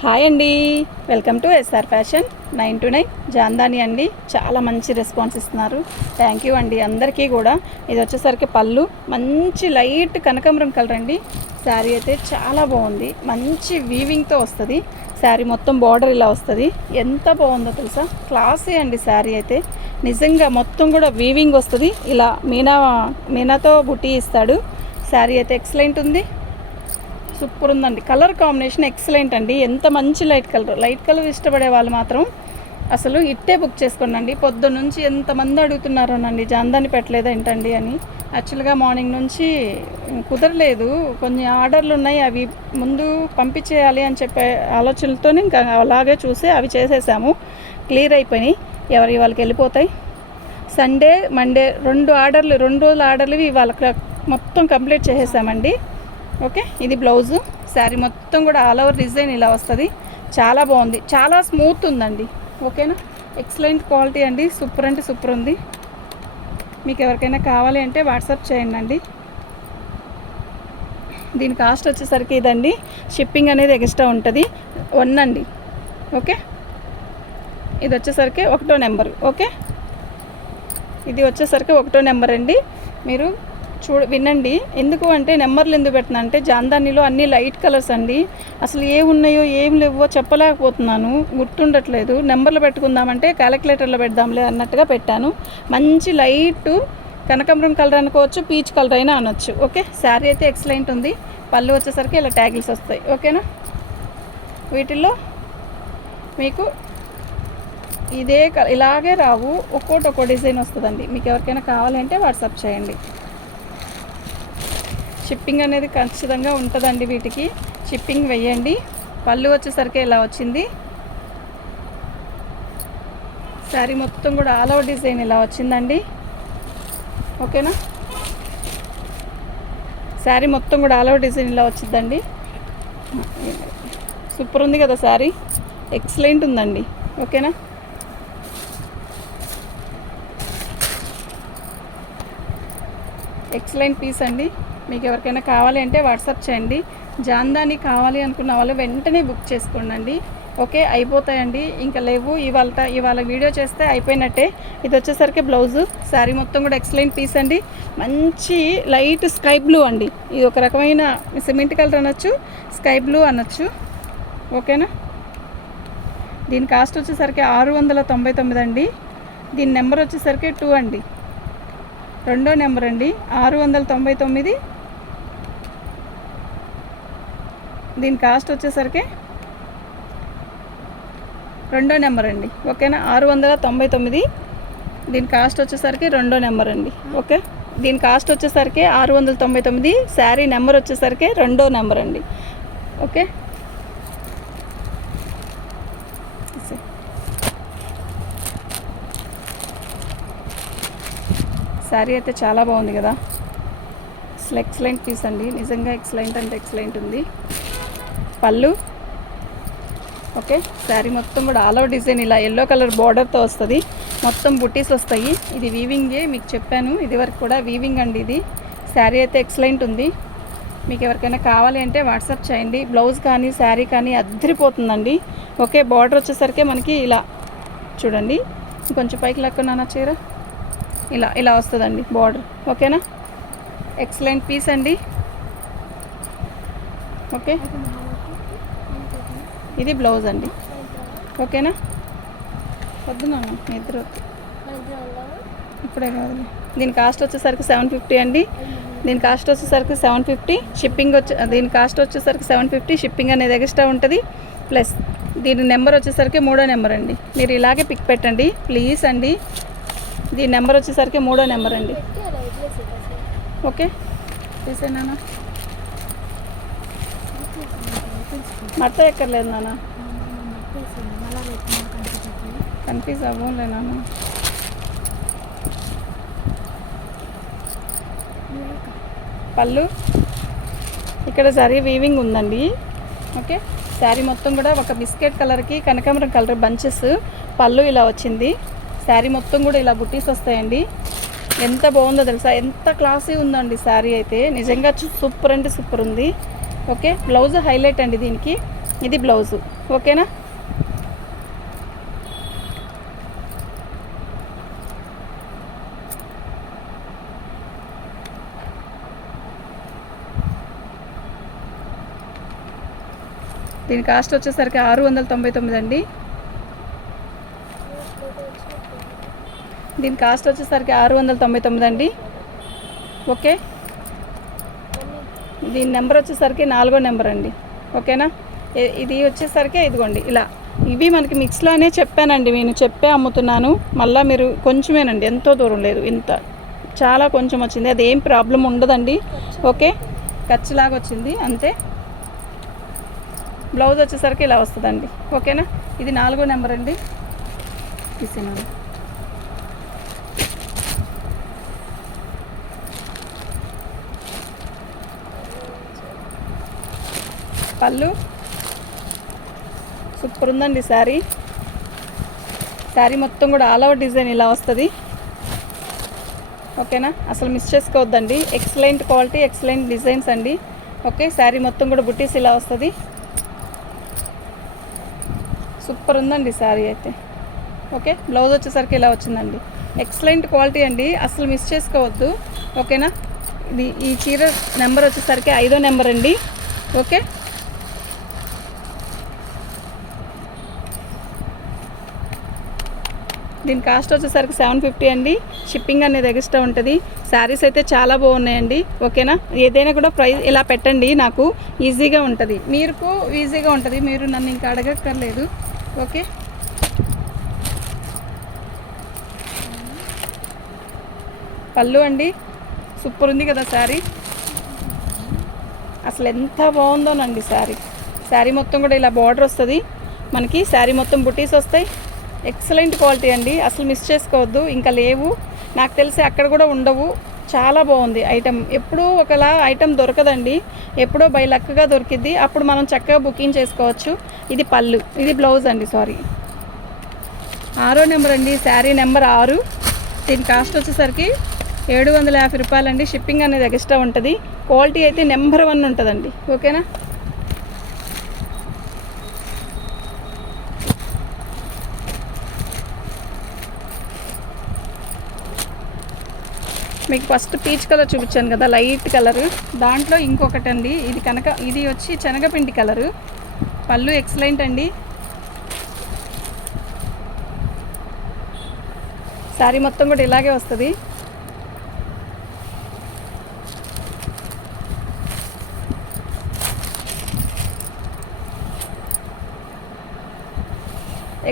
Hi అండి, welcome to SR fashion 929 Jamdani అండి. చాలా మంచి రెస్పాన్స్ ఇస్తున్నారు. థ్యాంక్ యూ అండి అందరికీ కూడా. ఇది వచ్చేసరికి పళ్ళు మంచి లైట్ కనకాంబరం కలర్ అండి. శారీ అయితే చాలా బాగుంది, మంచి వీవింగ్తో వస్తుంది. శారీ మొత్తం బార్డర్ ఇలా వస్తుంది. ఎంత బాగుందో తెలుసా, క్లాసీ అండి శారీ అయితే. నిజంగా మొత్తం కూడా వీవింగ్ వస్తుంది. ఇలా మీనాతో బుట్టి ఇస్తాడు. శారీ అయితే ఎక్సలెంట్ ఉంది, సూపర్ ఉందండి. కలర్ కాంబినేషన్ ఎక్సలెంట్ అండి. ఎంత మంచి లైట్ కలర్ ఇష్టపడే వాళ్ళు మాత్రం అసలు ఇట్టే బుక్ చేసుకోండి. పొద్దున్న నుంచి ఎంతమంది అడుగుతున్నారోనండి, జాందాని పెట్టలేదు ఏంటండి అని. యాక్చువల్గా మార్నింగ్ నుంచి కుదరలేదు, కొన్ని ఆర్డర్లు ఉన్నాయి, అవి ముందు పంపించేయాలి అని చెప్పే ఆలోచనలతో ఇంకా అలాగే చూసి అవి చేసేసాము. క్లియర్ అయిపోయినాయి, ఎవరి వాళ్ళకి వెళ్ళిపోతాయి. సండే మండే 2 రోజుల ఆర్డర్లు వాళ్ళకి మొత్తం కంప్లీట్ చేసేసామండి. ఓకే, ఇది బ్లౌజు. శారీ మొత్తం కూడా ఆల్ ఓవర్ డిజైన్ ఇలా వస్తుంది. చాలా బాగుంది, చాలా స్మూత్ ఉందండి. ఓకేనా, ఎక్సలెంట్ క్వాలిటీ అండి. సూపర్ అంటే సూపర్ ఉంది. మీకు ఎవరికైనా కావాలి అంటే వాట్సాప్ చేయండి అండి. దీని కాస్ట్ వచ్చేసరికి ఇదండి. షిప్పింగ్ అనేది ఎక్స్ట్రా ఉంటుంది 1 అండి. ఓకే, ఇది వచ్చేసరికి 1వ నెంబరు. ఓకే, ఇది వచ్చేసరికి 1వ నెంబర్ అండి. మీరు వినండి. ఎందుకు అంటే నెంబర్లు ఎందుకు పెట్టినా అంటే, జాందానిలో అన్ని లైట్ కలర్స్ అండి. అసలు ఏమున్నాయో ఏం లేవో చెప్పలేకపోతున్నాను, గుర్తుండట్లేదు. నెంబర్లు పెట్టుకుందామంటే క్యాలిక్యులేటర్లో పెడదాంలే అన్నట్టుగా పెట్టాను. మంచి లైట్ కనకాంబరం కలర్ అనుకోవచ్చు, పీచ్ కలర్ అయినా అనొచ్చు. ఓకే, శారీ అయితే ఎక్సలెంట్ ఉంది. పళ్ళు వచ్చేసరికి ఇలా ట్యాగిల్స్ వస్తాయి. ఓకేనా, వీటిల్లో మీకు ఇలాగే రావు, ఒక్కో డిజైన్ వస్తుందండి. మీకు ఎవరికైనా కావాలంటే వాట్సాప్ చేయండి. షిప్పింగ్ అనేది ఖచ్చితంగా ఉంటుందండి. వీటికి షిప్పింగ్ వెయ్యండి. పళ్ళు వచ్చేసరికి ఇలా వచ్చింది. శారీ మొత్తం కూడా ఆల్ ఓవర్ డిజైన్ ఇలా వచ్చిందండి. ఓకేనా, శారీ మొత్తం కూడా ఆల్ ఓవర్ డిజైన్ ఇలా వచ్చిందండి. సూపర్ ఉంది కదా శారీ, ఎక్సలెంట్ ఉందండి. ఓకేనా, ఎక్సలెంట్ పీస్ అండి. మీకు ఎవరికైనా కావాలి అంటే వాట్సాప్ చేయండి. జాందాని కావాలి అనుకున్న వాళ్ళు వెంటనే బుక్ చేసుకోండి. ఓకే, అయిపోతాయండి, ఇంకా లేవు. ఇవాళ వీడియో చేస్తే అయిపోయినట్టే. ఇది వచ్చేసరికి బ్లౌజు. శారీ మొత్తం కూడా ఎక్సలెంట్ పీస్ అండి. మంచి లైట్ స్కై బ్లూ అండి. ఇది ఒక రకమైన సిమెంట్ కలర్ అనొచ్చు, స్కై బ్లూ అనొచ్చు. ఓకేనా, దీని కాస్ట్ వచ్చేసరికి 699 అండి. దీని నెంబర్ వచ్చేసరికి 2 అండి. 2వ నెంబర్ అండి, 699. దీని కాస్ట్ వచ్చేసరికి 2వ నెంబర్ అండి. ఓకేనా, 699. దీని కాస్ట్ వచ్చేసరికి 2వ నెంబర్ అండి. ఓకే, దీని కాస్ట్ వచ్చేసరికి 699. శారీ నెంబర్ వచ్చేసరికి 2వ నెంబర్ అండి. ఓకే, శారీ అయితే చాలా బాగుంది కదా, అసలు ఎక్సలెంట్ పీస్ అండి. నిజంగా ఎక్సలెంట్ అంటే ఎక్సలెంట్ ఉంది. పళ్ళు ఓకే, శారీ మొత్తం కూడా ఆల్ ఓవర్ డిజైన్ ఇలా ఎల్లో కలర్ బార్డర్తో వస్తుంది. మొత్తం బుటీస్ వస్తాయి. ఇది వీవింగే, మీకు చెప్పాను ఇది వరకు కూడా వీవింగ్ అండి. ఇది శారీ అయితే ఎక్సలెంట్ ఉంది. మీకు ఎవరికైనా కావాలి అంటే వాట్సాప్ చేయండి. బ్లౌజ్ కానీ శారీ కానీ అద్దరిపోతుందండి. ఓకే, బార్డర్ వచ్చేసరికి మనకి ఇలా చూడండి, కొంచెం పైకి లక్కున్నానా చీర, ఇలా వస్తుందండి బార్డర్. ఓకేనా, ఎక్సలెంట్ పీస్ అండి. ఓకే, ఇది బ్లౌజ్ అండి. ఓకేనా, వద్దునా నిద్ర ఇప్పుడే కాదు. దీని కాస్ట్ వచ్చేసరికి 750 అండి. దీని కాస్ట్ వచ్చేసరికి 750. షిప్పింగ్ దీని కాస్ట్ వచ్చేసరికి 750. షిప్పింగ్ అనేది ఎక్స్ట్రా ఉంటుంది. ప్లస్ దీని నెంబర్ వచ్చేసరికి 3వ నెంబర్ అండి. మీరు ఇలాగే పిక్ పెట్టండి ప్లీజ్ అండి. దీని నెంబర్ వచ్చేసరికి 3వ నెంబర్ అండి. ఓకే, తీసేనా, మడత ఎక్కర్లేదు నాన్న, కన్ఫ్యూజ్ అవ్వలే నాన్న. పళ్ళు ఇక్కడ శారీ వీవింగ్ ఉందండి. ఓకే, శారీ మొత్తం కూడా ఒక బిస్కెట్ కలర్కి కనకాంబరం కలర్ బంచెస్. పళ్ళు ఇలా వచ్చింది. శారీ మొత్తం కూడా ఇలా బుట్టీస్ వస్తాయండి. ఎంత బాగుందో తెలుసా, ఎంత క్లాసీ ఉందండి శారీ అయితే. నిజంగా సూపర్ అంటే సూపర్ ఉంది. ఓకే, బ్లౌజ్ హైలైట్ అండి దీనికి. ఇది బ్లౌజు. ఓకేనా. దీని కాస్ట్ వచ్చేసరికి 699 అండి. దీని కాస్ట్ వచ్చేసరికి 699 అండి. ఓకే, దీని నెంబర్ వచ్చేసరికి 4వ నెంబర్ అండి. ఓకేనా. ఇది వచ్చేసరికి ఇదిగోండి ఇలా. ఇవి మనకి మిక్స్లోనే చెప్పానండి, నేను చెప్పే అమ్ముతున్నాను. మళ్ళీ మీరు కొంచెమేనండి, ఎంతో దూరం లేదు, ఇంత చాలా కొంచెం వచ్చింది, అదేం ప్రాబ్లం ఉండదండి. ఓకే, ఖర్చులాగా వచ్చింది అంతే. బ్లౌజ్ వచ్చేసరికి ఇలా వస్తుందండి. ఓకేనా. ఇది 4వ నెంబర్ అండి. తీసినాను. పళ్ళు సూపర్ ఉందండి. శారీ మొత్తం కూడా ఆల్ ఓవర్ డిజైన్ ఇలా వస్తుంది. ఓకేనా, అసలు మిస్ చేసుకోవద్దండి. ఎక్సలెంట్ క్వాలిటీ, ఎక్సలెంట్ డిజైన్స్ అండి. ఓకే, శారీ మొత్తం కూడా బుట్టీస్ ఇలా వస్తుంది. సూపర్ ఉందండి శారీ అయితే. ఓకే, బ్లౌజ్ వచ్చేసరికి ఇలా వచ్చిందండి. ఎక్సలెంట్ క్వాలిటీ అండి, అసలు మిస్ చేసుకోవద్దు. ఓకేనా. ఈ చీర నెంబర్ వచ్చేసరికి 5వ నెంబర్ అండి. ఓకే, దీని కాస్ట్ వచ్చేసరికి 750 అండి. షిప్పింగ్ అనేది ఎక్స్ట్రా ఉంటుంది. శారీస్ అయితే చాలా బాగున్నాయండి. ఓకేనా, ఏదైనా కూడా ప్రైస్ ఇలా పెట్టండి, నాకు ఈజీగా ఉంటుంది, మీకు ఈజీగా ఉంటుంది, మీరు నన్ను ఇంకా అడగక్కర్లేదు. ఓకే, పళ్ళు అండి సూపర్ ఉంది కదా శారీ, అసలు ఎంత బాగుందోనండి శారీ మొత్తం కూడా ఇలా బార్డర్ వస్తుంది మనకి. శారీ మొత్తం బుటీస్ వస్తాయి. ఎక్సలెంట్ క్వాలిటీ అండి, అసలు మిస్ చేసుకోవద్దు. ఇంకా లేవు, నాకు తెలిసి అక్కడ కూడా ఉండవు. చాలా బాగుంది ఐటమ్. ఎప్పుడూ ఒకలా ఐటమ్ దొరకదండి, ఎప్పుడో బై లక్గా దొరికిద్ది, అప్పుడు మనం చక్కగా బుకింగ్ చేసుకోవచ్చు. ఇది పళ్ళు, ఇది బ్లౌజ్ అండి. సారీ, 6వ నెంబర్ అండి. శారీ నెంబర్ 6. దీని కాస్ట్ వచ్చేసరికి 750 రూపాయలండి. షిప్పింగ్ అనేది ఎక్స్ట్రా ఉంటుంది. క్వాలిటీ అయితే నెంబర్ 1 ఉంటుందండి. ఓకేనా. మీకు ఫస్ట్ పీచ్ కలర్ చూపించాను కదా, లైట్ కలర్, దాంట్లో ఇంకొకటి అండి. ఇది వచ్చి శనగపిండి కలరు. పళ్ళు ఎక్సలెంట్ అండి. శారీ మొత్తం కూడా ఇలాగే వస్తుంది.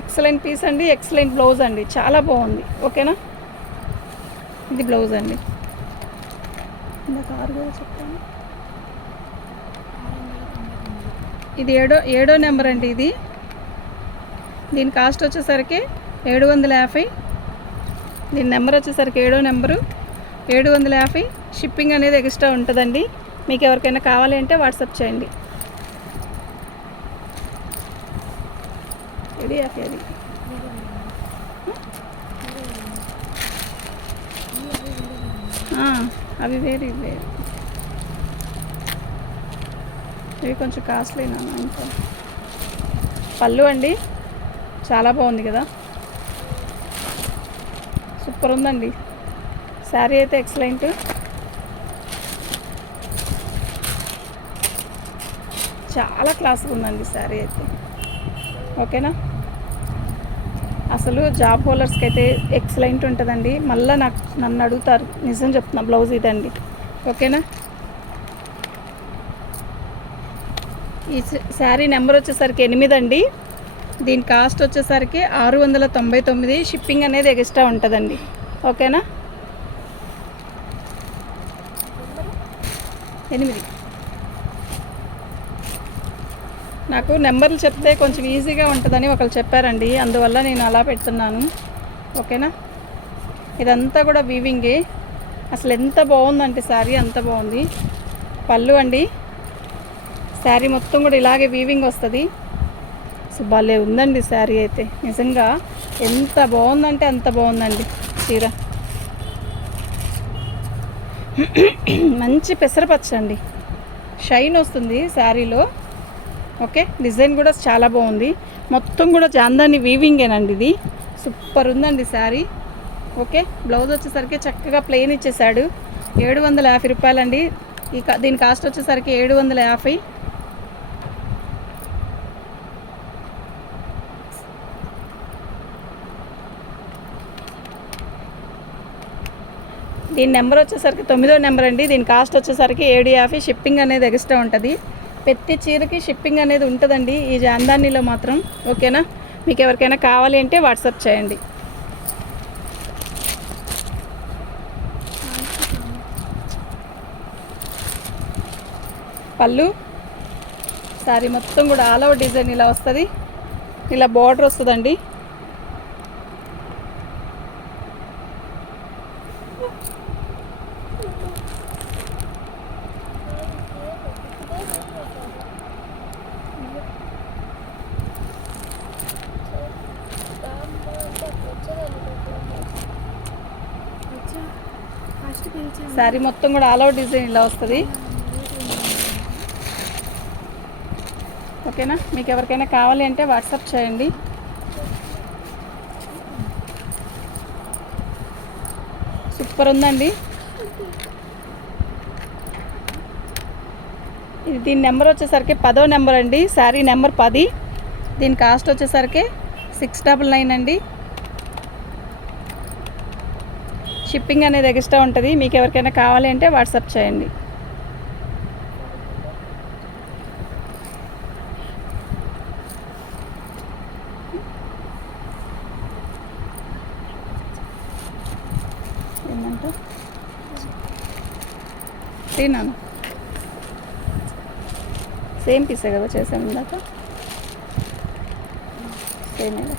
ఎక్సలెంట్ పీస్ అండి, ఎక్సలెంట్ బ్లౌజ్ అండి, చాలా బాగుంది. ఓకేనా, ఇది బ్లౌజ్ అండి. చెప్తాను, ఇది 7వ నెంబర్ అండి. దీని కాస్ట్ వచ్చేసరికి 750. దీని నెంబర్ వచ్చేసరికి 7వ నెంబరు, 750. షిప్పింగ్ అనేది ఎక్స్ట్రా ఉంటుందండి. మీకు ఎవరికైనా కావాలి అంటే వాట్సాప్ చేయండి. ఇది అవి వేరు, ఇవి వేరు. ఇవి కొంచెం కాస్ట్లీనా ఇంకా. పళ్ళు అండి చాలా బాగుంది కదా, సూపర్ ఉందండి. శారీ అయితే ఎక్సలెంట్. చాలా క్లాస్గా ఉందండి శారీ అయితే. ఓకేనా, అసలు జాబ్ హోల్డర్స్కి అయితే ఎక్సలెంట్ ఉంటుందండి. మళ్ళీ నన్ను అడుగుతారు, నిజం చెప్తున్నా, బ్లౌజ్ ఇదండి. ఓకేనా, ఈ శారీ నెంబర్ వచ్చేసరికి 8 అండి. దీని కాస్ట్ వచ్చేసరికి 699. షిప్పింగ్ అనేది ఎక్స్ట్రా ఉంటుందండి. ఓకేనా, 8. నాకు నెంబర్లు చెప్తే కొంచెం ఈజీగా ఉంటుందని ఒకరు చెప్పారండి, అందువల్ల నేను అలా పెడుతున్నాను. ఓకేనా, ఇదంతా కూడా వీవింగే. అసలు ఎంత బాగుందంటే శారీ, అంత బాగుంది. పళ్ళు అండి, శారీ మొత్తం కూడా ఇలాగే వీవింగ్ వస్తుంది. సో భలే ఉందండి శారీ అయితే, నిజంగా ఎంత బాగుందంటే అంత బాగుందండి చీర. మంచి పెసరపచ్చ అండి, షైన్ వస్తుంది శారీలో. ఓకే, డిజైన్ కూడా చాలా బాగుంది. మొత్తం కూడా జాందాని వీవింగేనండి. ఇది సూపర్ ఉందండి శారీ. ఓకే, బ్లౌజ్ వచ్చేసరికి చక్కగా ప్లెయిన్ ఇచ్చేసాడు. 750 రూపాయలండి. దీని కాస్ట్ వచ్చేసరికి 750. దీని నెంబర్ వచ్చేసరికి 9వ నెంబర్ అండి. దీని కాస్ట్ వచ్చేసరికి 750. షిప్పింగ్ అనేది ఎక్స్ట్రా ఉంటుంది. ప్రతి చీరకి షిప్పింగ్ అనేది ఉంటుందండి ఈ జాందానిలో మాత్రం. ఓకేనా, మీకు ఎవరికైనా కావాలి అంటే వాట్సాప్ చేయండి. పళ్ళు సారీ మొత్తం కూడా ఆల్ ఓవర్ డిజైన్ ఇలా వస్తుంది. ఇలా బార్డర్ వస్తుందండి. శారీ మొత్తం కూడా ఆల్ ఓవర్ డిజైన్ ఇలా వస్తుంది. ఓకేనా, మీకు ఎవరికైనా కావాలి అంటే వాట్సాప్ చేయండి. సూపర్ ఉందండి. ఇది దీని నెంబర్ వచ్చేసరికి 10వ నెంబర్ అండి. శారీ నెంబర్ 10. దీని కాస్ట్ వచ్చేసరికి 699 అండి. షిప్పింగ్ అనేది ఎక్స్ట్రా ఉంటుంది. మీకు ఎవరికైనా కావాలి అంటే వాట్సాప్ చేయండి. ఏమంటా తిన్నాను. సేమ్ పీసే కదా చేసాము ఇందాక. సేమ్ ఇలా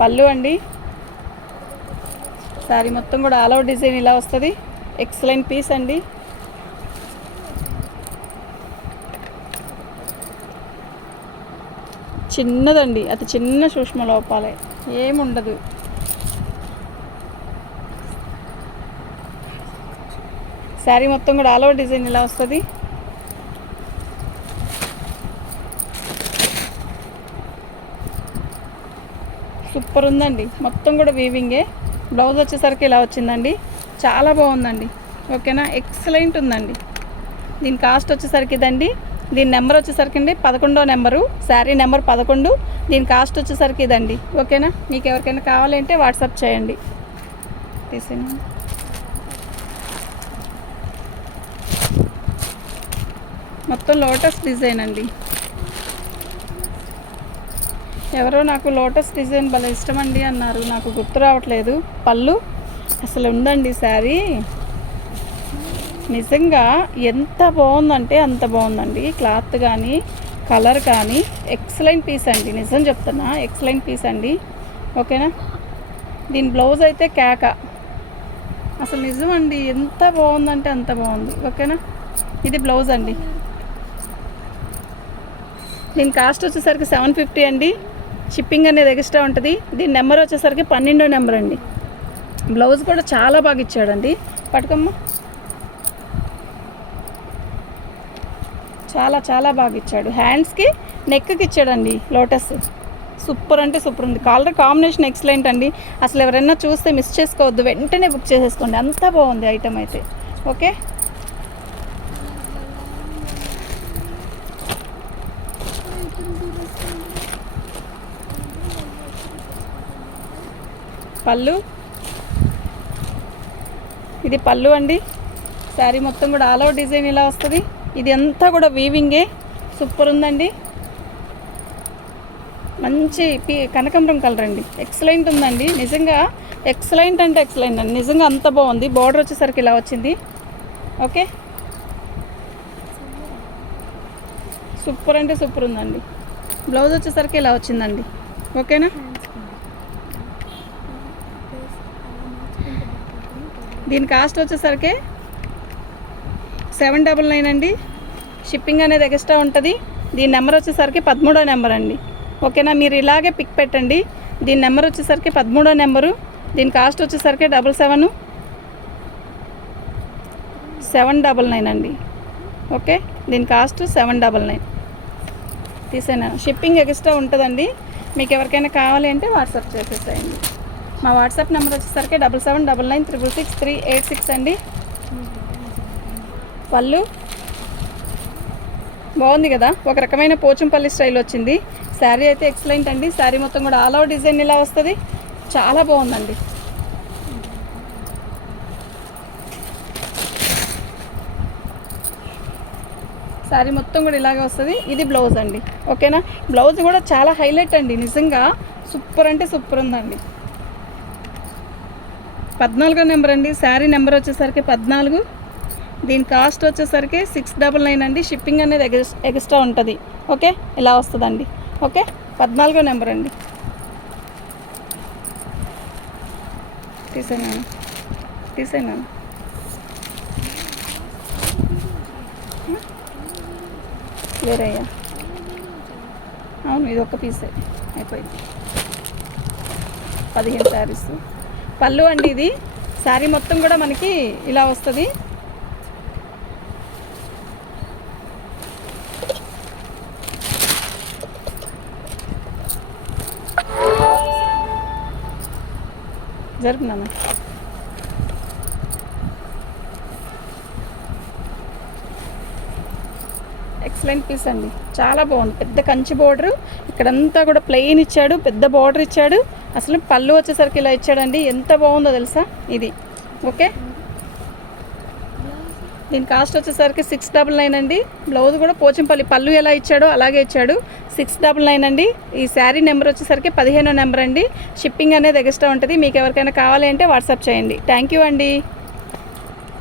పళ్ళు అండి. శారీ మొత్తం కూడా ఆల్ ఓవర్ డిజైన్ ఇలా వస్తుంది. ఎక్సలెంట్ పీస్ అండి. చిన్నదండి, అది చిన్న సూక్ష్మ లోపాలే, ఏముండదు. శారీ మొత్తం కూడా ఆల్ ఓవర్ డిజైన్ ఇలా వస్తుంది. సూపర్ ఉందండి. మొత్తం కూడా వీవింగే. బ్లౌజ్ వచ్చేసరికి ఇలా వచ్చిందండి. చాలా బాగుందండి. ఓకేనా, ఎక్సలెంట్ ఉందండి. దీని కాస్ట్ వచ్చేసరికి ఇదండి. దీని నెంబర్ వచ్చేసరికి అండి 11వ నెంబరు. శారీ నెంబర్ 11. దీని కాస్ట్ వచ్చేసరికి ఇదండి. ఓకేనా, మీకు ఎవరికైనా కావాలంటే వాట్సాప్ చేయండి. తీసేనా మొత్తం లోటస్ డిజైన్ అండి. ఎవరో నాకు లోటస్ డిజైన్ భలే ఇష్టం అండి అన్నారు, నాకు గుర్తు రావట్లేదు. పళ్ళు అసలు ఉందండి శారీ. నిజంగా ఎంత బాగుందంటే అంత బాగుందండి. క్లాత్ కానీ కలర్ కానీ ఎక్సలెంట్ పీస్ అండి. నిజం చెప్తున్నా, ఎక్సలెంట్ పీస్ అండి. ఓకేనా, దీని బ్లౌజ్ అయితే కేక. అసలు నిజం అండి, ఎంత బాగుందంటే అంత బాగుంది. ఓకేనా, ఇది బ్లౌజ్ అండి. దీని కాస్ట్ వచ్చేసరికి 750 అండి. షిప్పింగ్ అనేది ఎక్స్ట్రా ఉంటుంది. దీని నెంబర్ వచ్చేసరికి 12వ నెంబర్ అండి. బ్లౌజ్ కూడా చాలా బాగా ఇచ్చాడండి. పట్టుకమ్మ, చాలా చాలా బాగా ఇచ్చాడు. హ్యాండ్స్కి నెక్కి ఇచ్చాడండి లోటస్. సూపర్ అంటే సూపర్ ఉంది. కలర్ కాంబినేషన్ ఎక్సలెంట్ అండి. అసలు ఎవరైనా చూస్తే మిస్ చేసుకోవద్దు, వెంటనే బుక్ చేసేసుకోండి. అంత బాగుంది ఐటమ్ అయితే. ఓకే, పళ్ళు ఇది పళ్ళు అండి. శారీ మొత్తం కూడా ఆల్ ఓవర్ డిజైన్ ఇలా వస్తుంది. ఇది అంతా కూడా వీవింగే. సూపర్ ఉందండి. మంచి కనకాంబరం కలర్ అండి. ఎక్సలెంట్ ఉందండి. నిజంగా ఎక్సలెంట్ అంటే ఎక్సలెంట్ అండి. నిజంగా అంత బాగుంది. బార్డర్ వచ్చేసరికి ఇలా వచ్చింది. ఓకే, సూపర్ అంటే సూపర్ ఉందండి. బ్లౌజ్ వచ్చేసరికి ఇలా వచ్చిందండి. ఓకేనా, దీని కాస్ట్ వచ్చేసరికి 799 అండి. షిప్పింగ్ అనేది ఎక్స్ట్రా ఉంటుంది. దీని నెంబర్ వచ్చేసరికి 13వ నెంబర్ అండి. ఓకేనా, మీరు ఇలాగే పిక్ పెట్టండి. దీని నెంబర్ వచ్చేసరికి 13వ నెంబరు. దీని కాస్ట్ వచ్చేసరికి 799 అండి. ఓకే, దీని కాస్ట్ 799. తీసేనా, షిప్పింగ్ ఎక్స్ట్రా ఉంటుందండి. మీకు ఎవరికైనా కావాలి అంటే వాట్సాప్ చేసేసేయండి. మా వాట్సాప్ నెంబర్ వచ్చేసరికి 7799666386 అండి. పళ్ళు బాగుంది కదా, ఒక రకమైన పోచంపల్లి స్టైల్ వచ్చింది. శారీ అయితే ఎక్సలెంట్ అండి. శారీ మొత్తం కూడా ఆల్ ఓవర్ డిజైన్ ఇలా వస్తుంది, చాలా బాగుందండి. శారీ మొత్తం కూడా ఇలాగే వస్తుంది. ఇది బ్లౌజ్ అండి. ఓకేనా, బ్లౌజ్ కూడా చాలా హైలైట్ అండి, నిజంగా సూపర్ అంటే సూపర్ ఉందండి. 14వ నెంబర్ అండి. శారీ నెంబర్ వచ్చేసరికి 14. దీని కాస్ట్ వచ్చేసరికి 699 అండి. షిప్పింగ్ అనేది ఎక్స్ట్రా ఉంటుంది. ఓకే, ఇలా వస్తుందండి. ఓకే, 14వ నెంబర్ అండి. తీసేనా వేరయ్యా, అవును ఇది ఒక్క పీసే అయిపోయింది. 15 శారీస్. పళ్ళు అండి, ఇది శారీ మొత్తం కూడా మనకి ఇలా వస్తుంది. జరుపునానా, ఎక్సలెంట్ పీస్ అండి, చాలా బాగుంది. పెద్ద కంచి బోర్డరు, ఇక్కడంతా కూడా ప్లెయిన్ ఇచ్చాడు, పెద్ద బార్డర్ ఇచ్చాడు. అసలు పళ్ళు వచ్చేసరికి ఇలా ఇచ్చాడండి, ఎంత బాగుందో తెలుసా ఇది. ఓకే, దీని కాస్ట్ వచ్చేసరికి 699 అండి. బ్లౌజ్ కూడా పోచంపల్లి, పళ్ళు ఎలా ఇచ్చాడో అలాగే ఇచ్చాడు. 699 అండి. ఈ శారీ నెంబర్ వచ్చేసరికి 15వ నెంబర్ అండి. షిప్పింగ్ అనేది ఎక్స్ట్రా ఉంటుంది. మీకు ఎవరికైనా కావాలి అంటే వాట్సాప్ చేయండి. థ్యాంక్ యూ అండి.